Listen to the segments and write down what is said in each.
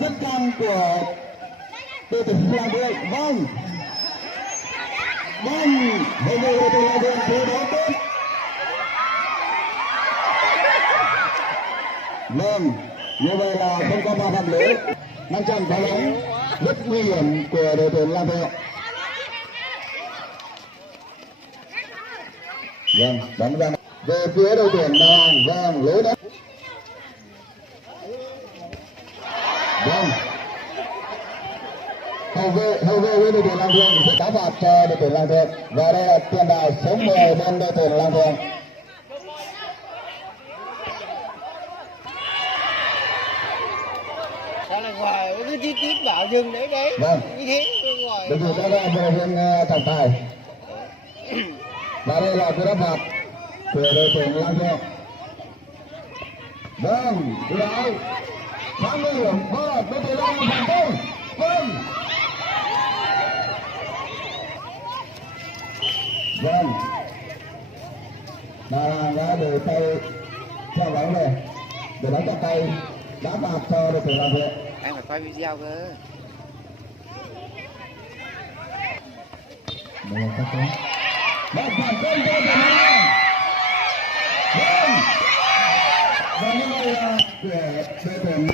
rất căng của đội tuyển Làng Vượng. Vâng, bây giờ đội tuyển Làng Vượng thi đấu tốt. Vâng, như vậy là không có va phạm lưới, ngăn chặn phá bóng rất nguy hiểm của đội tuyển Làng Vượng. Vâng, bóng ra về phía đội tuyển Làng. Vâng, lối đó. Vâng, hậu vệ với đội tuyển Làng Vượng rất đá phạt cho đội tuyển Làng Vượng, và đây là tiền đạo số 10 bên đội tuyển Làng Vượng. Đó là ngoài cứ tít bảo dừng đấy. Vâng, như thế ngoài bây giờ đó là đội viên trọng tài, và đây là cú đá phạt của đội tuyển Làng Vượng. Vâng, cú đá khá nguy hiểm. Vâng, đội tuyển Làng Vượng thành công. Vâng, Làng đã để tay theo bóng này để bóng chặt tay đá phạt cho đội tuyển Làng Vượng. anh phải quay video cơ. Đây là các bạn. Vâng, phản công cho đội tuyển Làng. Vâng, và như vậy là của đội tuyển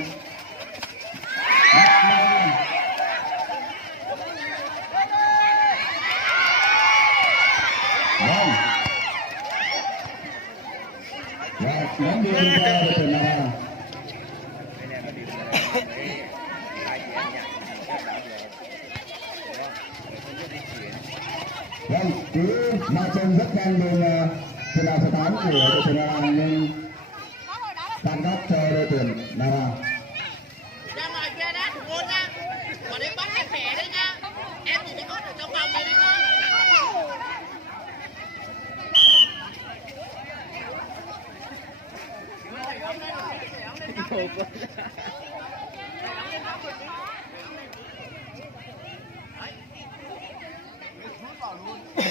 nắm biên cho đội tuyển Làng. Vâng, cứ mang chân rất nhanh bên tiền đạo số 8 của đội tuyển Làng nên tạm gác cho đội tuyển Làng. Ra ngoài kia đã thủ môn nha. Còn em bắt em khỏe đấy nha. Em thì nó ở trong vòng này đi con.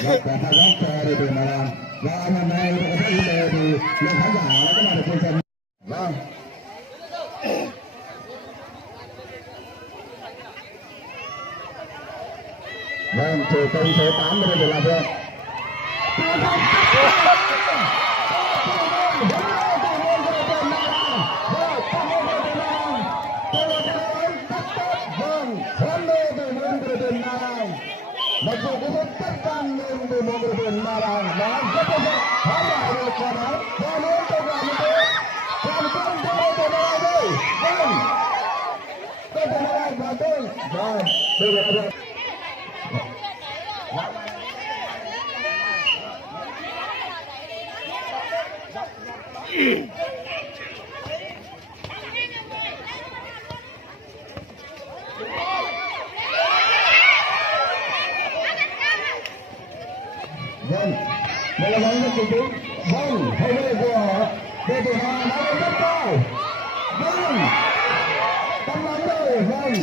Và tạm gác cho đội tuyển Làng. Và hôm nay có các vấn đề thì lượng khán giả đã có mặt ở trên sân. Vâng. Vâng, chủ công số 8 của đội tuyển Làng Vượng. Vâng, hoan nghênh đội môn của đội tuyển Làng. Mặc dù có rất tất căng nhưng đội môn của đội tuyển Làng đã rất tốt hóa giải được quả bóng và luôn cầu gọi như thế. Thành công cho đội tuyển Làng đây. Vâng, đội tuyển Làng và tôi. Vâng, đội tuyển Làng. Vâng, đây là bóng rất chính xác. Vâng, hậu vệ của đội tuyển Làng đã lên rất cao. Vâng, tấm bóng rồi. Vâng,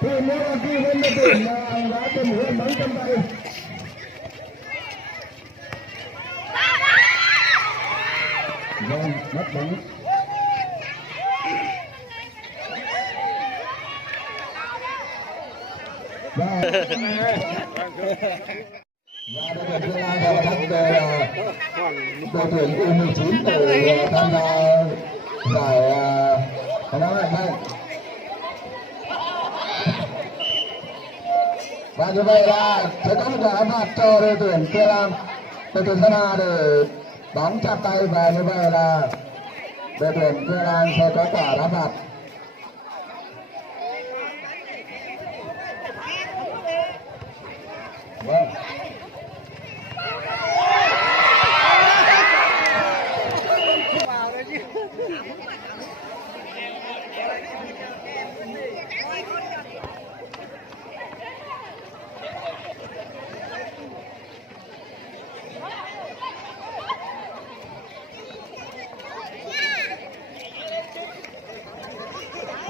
thì mỗi lần khi bên đội tuyển Làng đã tìm hướng bóng trong tay. Vâng, mất bóng. Và đội tuyển Sơn La đã bắt đội tuyển U19 để tham gia giải đấu này. Và như vậy là sẽ có một quả phạt cho đội tuyển Sơn La, đội tuyển Sơn La để bóng chạm tay, và như vậy là đội tuyển Sơn La sẽ có quả đá phạt. Vâng.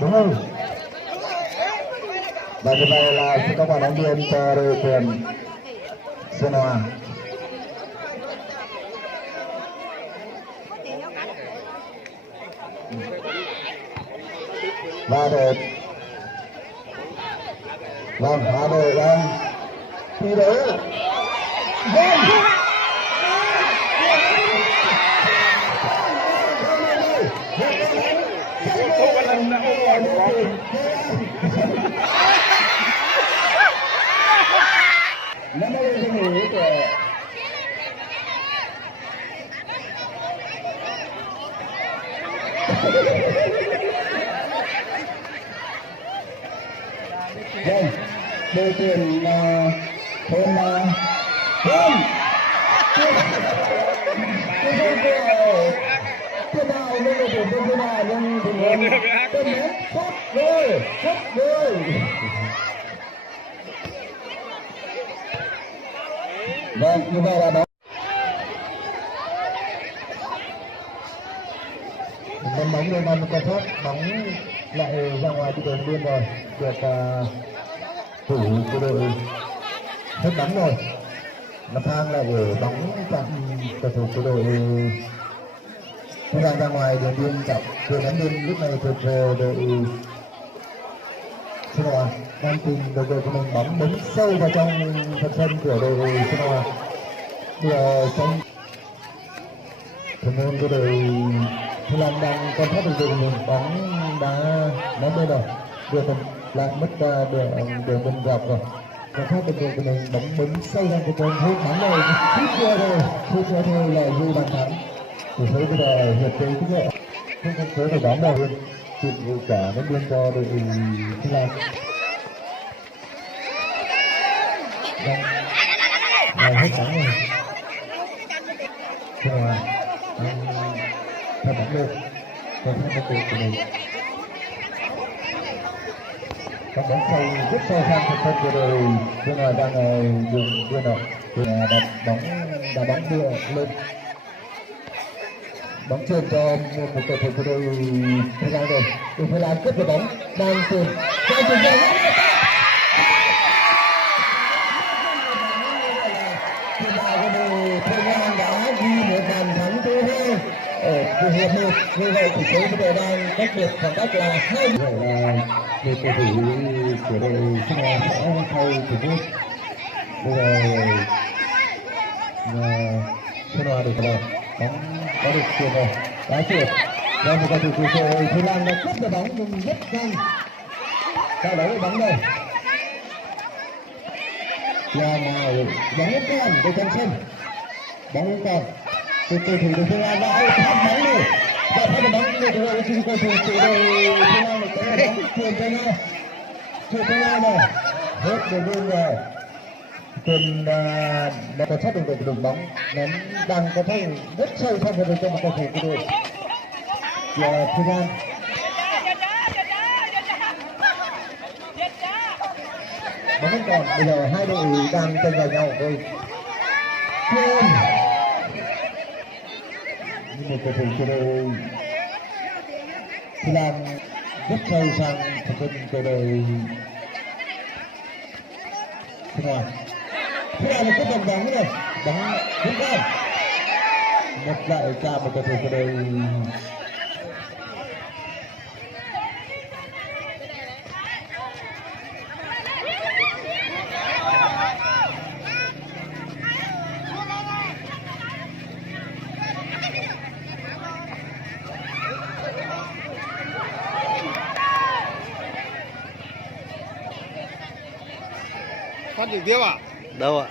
Đúng không? Và như vậy là sẽ có quả bóng biên cho đội tuyển Sơn Hòa. Và để vâng hai đội đang thi đấu vâng năm nay thì người của vâng đội tuyển thôn vâng thế nào nên đội tuyển thôn thế nào nhưng thì tên ném sút rồi vâng như vậy là đó bóng lên năm quan sát bóng lại ra ngoài từ đường biên rồi được thủ của đội hết bóng rồi lập thang lại ở bóng chạm cầu thủ của đội ra ngoài đường biên chậm đường đánh biên lúc này thuộc về đội Sinova đang tìm đội của mình bóng bấm sâu vào trong phần sân của đội Sinova bây giờ trong thủ môn của đội Thái Lan đang quan sát được mình bóng đã ném bên rồi vừa lại mất đường bên dọc rồi quan sát được của mình bóng bấm sâu ra của mình hút bóng rồi phút qua thôi là ghi bàn thắng thì thấy bây giờ hiệp cái tức là không có số để bóng nào luôn chịu vụ cả nó biên cho đội Thái Lan rồi hết bóng rồi rồi theo bóng lên theo bóng của mình các bóng sâu rất sâu sang phần sân của đội bên ngoài đang dùng bên này thì đá bóng đưa lên bóng chuyền cho một cầu thủ của đội Thái Lan rồi đội Thái Lan cướp được bóng đang chuyền ra Thái Lan đã ghi một bàn thắng thứ hai ở hiệp một như vậy thì số của đội đang cách biệt khoảng cách là 2 vậy là một cầu thủ của đội Sinova sẽ thay thủ môn bây giờ Sinova được rồi bóng đã được chuyền rồi đá chuyền và một cầu thủ của đội Thái Lan đã cướp được bóng nhưng rất nhanh sau đó bóng đây là nào bóng còn ở trong sân bóng còn cầu thủ của Thái Lan đã phát bóng rồi và phát bóng người của đội cầu thủ của đội Thái Lan có bóng chuyền cho nhau này hết đường biên rồi chuyền đã có sát được đường bóng ném đang có thấy rất sâu sang về cho một cầu thủ của đội Thái Lan bóng vẫn còn bây giờ hai đội đang tranh giành nhau thôi một cầu thủ của đội Thái Lan rất sâu sang phần sân của đội Sinova Thái Lan là cướp đồng bóng này bóng vẫn còn một lại chạm một cầu thủ của đội phát trực tiếp à? Đâu ạ?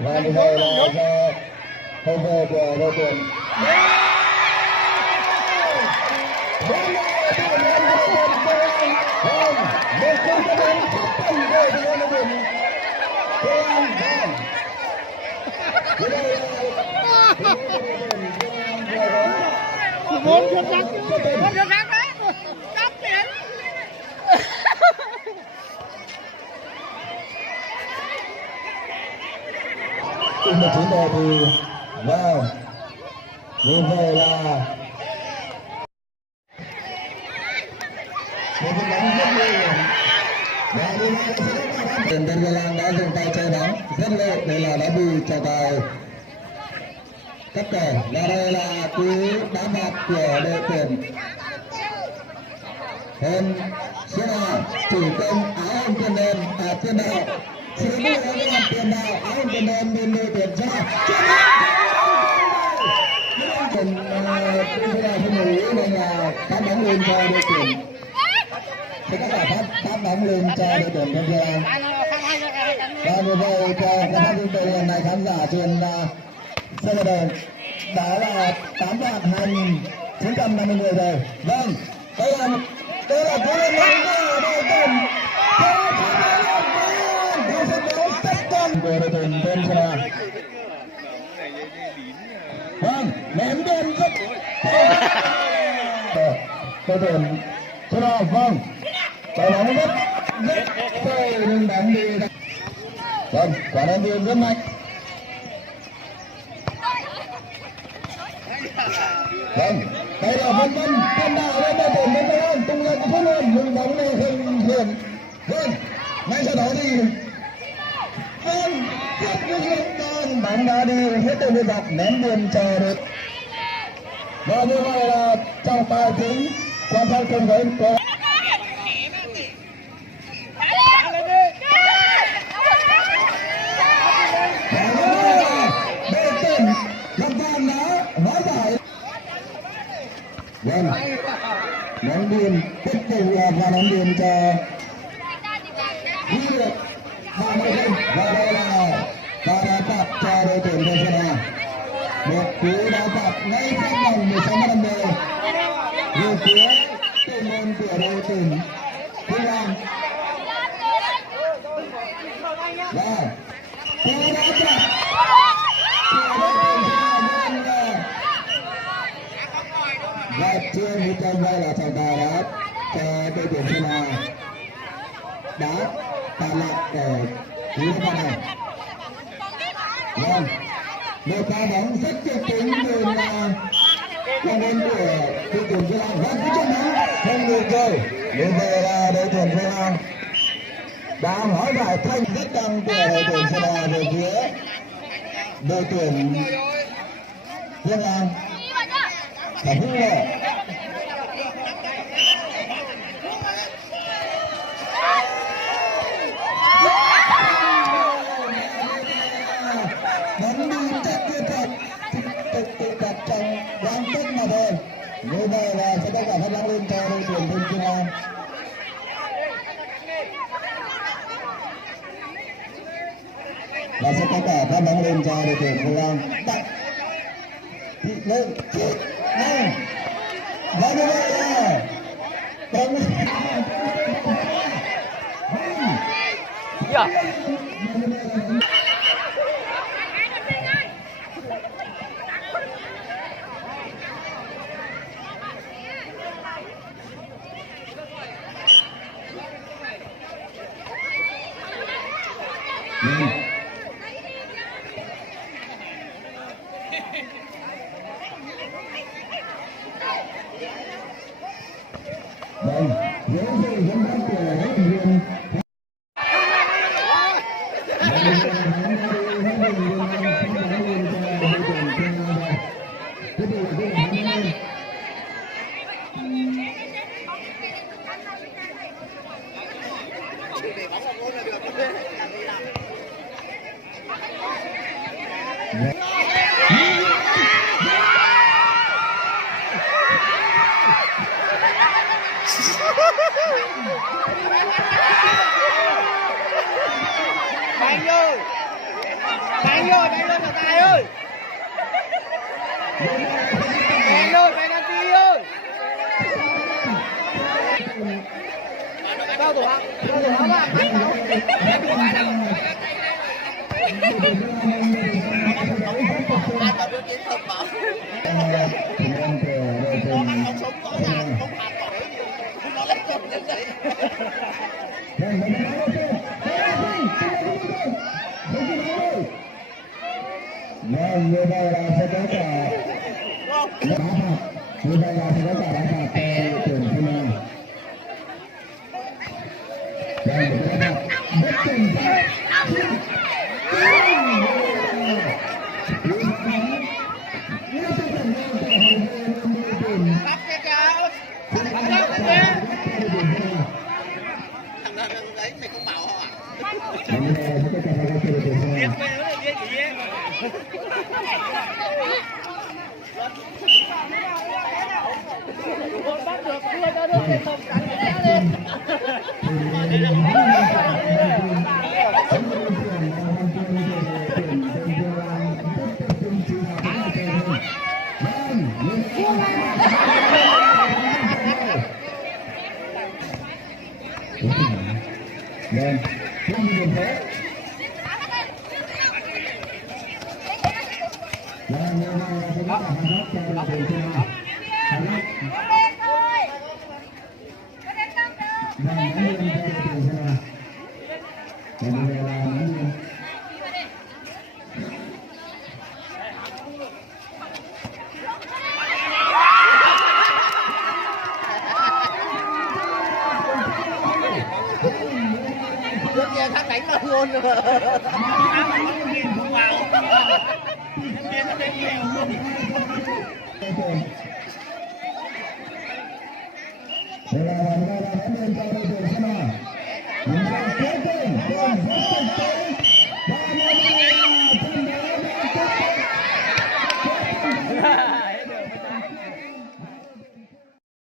và bây giờ là do hậu vệ của đội tuyển Bốn chân rắn đấy, cắp tiền. Một chiến đội thì vào như vậy là một cái bóng rất nguy hiểm Bên Gia Lan đã dùng tay chơi bóng rất lệ, đây là đá bùi trọng tài cắt cờ, và đây là cú đá bạt của đội tuyển Hên Xuân Hà, chủ công áo hồng tiền đen tiền đạo, xin lỗi các bạn, tiền đạo áo hồng tiền đen bên đội tuyển Gia Cần bây giờ không lưu ý đây là phát bóng lên cho đội tuyển, thì các bạn phát bóng lên cho đội tuyển Tân Gia Lan. Và vừa rồi cho các bạn chúng tôi hôm nay khán giả trên sân vận động đó là 8.950 người rồi. Vâng, đây là cú lên bóng của đội tuyển đội tuyển Tân Gia Lan. Vâng, ném đen rất đội tuyển Tân Gia Lan. Vâng, trái bóng rất phê nhưng bóng đi. Vâng, quả đen biên rất mạnh. Vâng, đây là Vân Vân, tiền đạo lên đội tuyển Tân Gia Lan, tung ra cú sút luôn, nhưng bóng này không hiển. Vâng, ngay sau đó thì vâng, tiếp với hiện còn bóng đã đi hết từ biên dọc ném biên cho đội. Và như vậy là trọng tài chính quan sát cùng với vâng, ném biên tiếp tục là và ném biên cho Huy 30 giây, và đây là và đá phạt cho đội tuyển Tân Gia Lan. Một cú đá phạt ngay sát vòng 16m về phía thủ môn của đội tuyển Tân Gia Lan. Và cú đá phạt của đội tuyển Tân Gia Lan và chưa như trong đây là trọng tài đã cho đội tuyển Sơn Hà đã tạm lạc ở cú đá này. Vâng, một pha bóng rất kịch tính từ con bên của đội tuyển Sơn Hà. Vâng, cái chân bóng không được rồi. Bây giờ là đội tuyển Sơn Hà đã hỏi giải thanh rất căng của đội tuyển Sơn Hà về phía đội tuyển Sơn Hà. Phải hút rồi. Bóng đi chắc tuyệt thật, tự đặt trong đáng tiếc mà thôi. Như vậy là sẽ có cả phát bóng lên cho đội tuyển Tân Gia Lan. Và sẽ có cả phát bóng lên cho đội tuyển Tân Gia Lan. Đặt thị lên chít lên. Và như vậy là bóng vâng, dễ dàng dẫn dắt của huấn luyện viên. Đánh vô trọng tài ơi, đánh đăng ký ơi. Cao thủ áo vàng đánh bóng. Vâng, như vậy là sẽ có cả đá phạt, như vậy là sẽ có cả đá phạt cho đội tuyển Sơn Hà. Vâng, đá phạt. Liếc về nó liếc gì ấy. Con bắt được đưa cho đứa cái không cắn nó lên. Lên, không đi đường thế. Lên, chúng ta phải hát cho là từ trên nào. Phải hát. Lên, lên cho từ trên nào. Lên, lên. Trước kia thắt đánh nó luôn rồi. Đây là lên cho đội tuyển Sơn La.